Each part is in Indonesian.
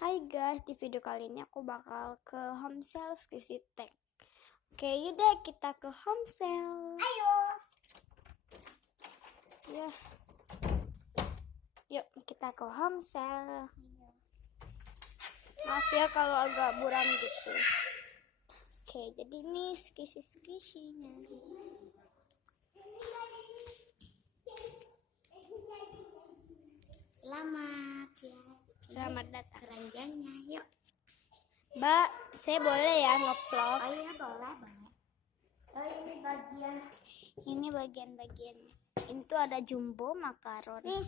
Hai guys, di video kali ini aku bakal ke Homesale Skisi Tech. Oke, yaudah kita ke Homesale. Ayo. Ya. Yuk kita ke Homesale. Maaf ya kalau agak buram gitu. Oke, jadi ini skisi-skisinya. Selamat ya. Selamat datang. Keranjangnya, yuk. Mbak, saya boleh ya nge-vlog? Oh iya, boleh. Oh, Ini bagian-bagiannya. Ini tuh ada jumbo makaron. Nih.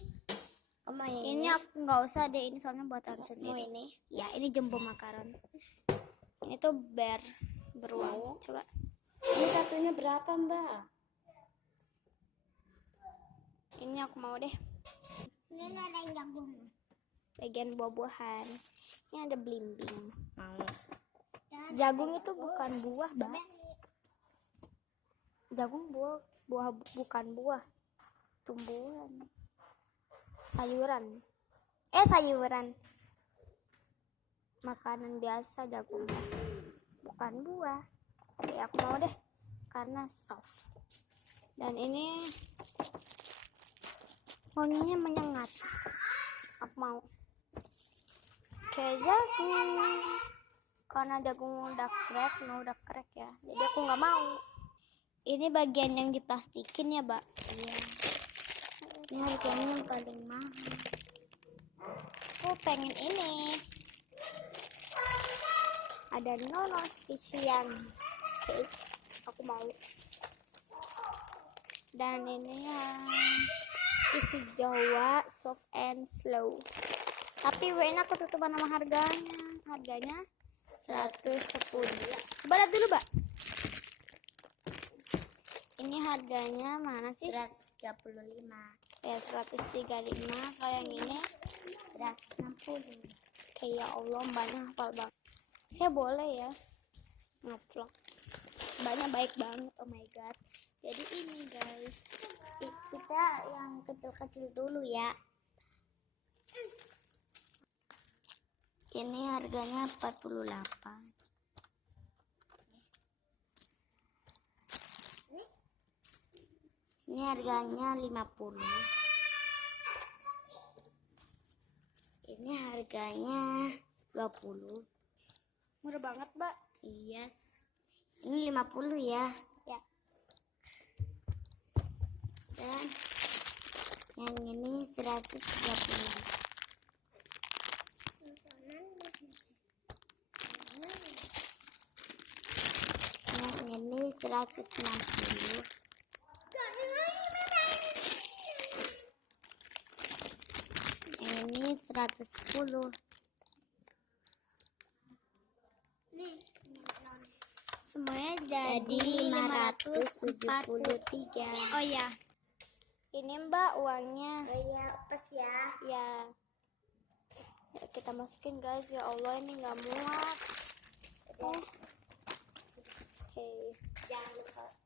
Oma Ini aku nggak usah deh, ini soalnya buatan sendiri. ini. Ya, ini jumbo makaron. Ini tuh beruang. Coba. Ini satunya berapa, Mbak? Ini aku mau deh. Ini ada yang jagung. Bagian buah-buahan. Ini ada belimbing. Mau. Jagung itu bukan buah, Mbak. Jagung buah bukan buah. Tumbuhan. Sayuran. Sayuran. Makanan biasa jagung. Bukan buah. Oke, aku mau deh. Karena soft. Dan ini wanginya menyengat. Aku mau. Oke, jagung. Karena jagung udah crack ya. Jadi aku nggak mau. Ini bagian yang diplastikin ya, Mbak. Iya. Ini harganya yang paling mahal. Aku pengen ini. Ada nonos kisian. Oke, aku mau. Dan ini yang isi Jawa soft and slow. Tapi WN aku tutupan sama harganya. Harganya 110. Coba lihat dulu, Mbak. Ini harganya mana sih? 135. Ya, 135. Kalau yang ini 160. ya Allah, Mbaknya hafal banget. Saya boleh ya nge-vlog. Mbaknya baik banget, oh my god. Jadi ini guys, Kita yang kecil-kecil dulu ya. Ini harganya 48. Ini harganya 50. Ini harganya 20. murah banget, Mbak. Yes. Ini 50 ya. Ya. Dan yang ini 130. Yang ini 160. Yang ini 110. Semuanya Jadi jadi 573. Oh ya. Ini Mbak uangnya. Iya, pas ya. Ya. Ya, kita masukin guys, ya Allah ini nggak muat. Oke. Jangan lupa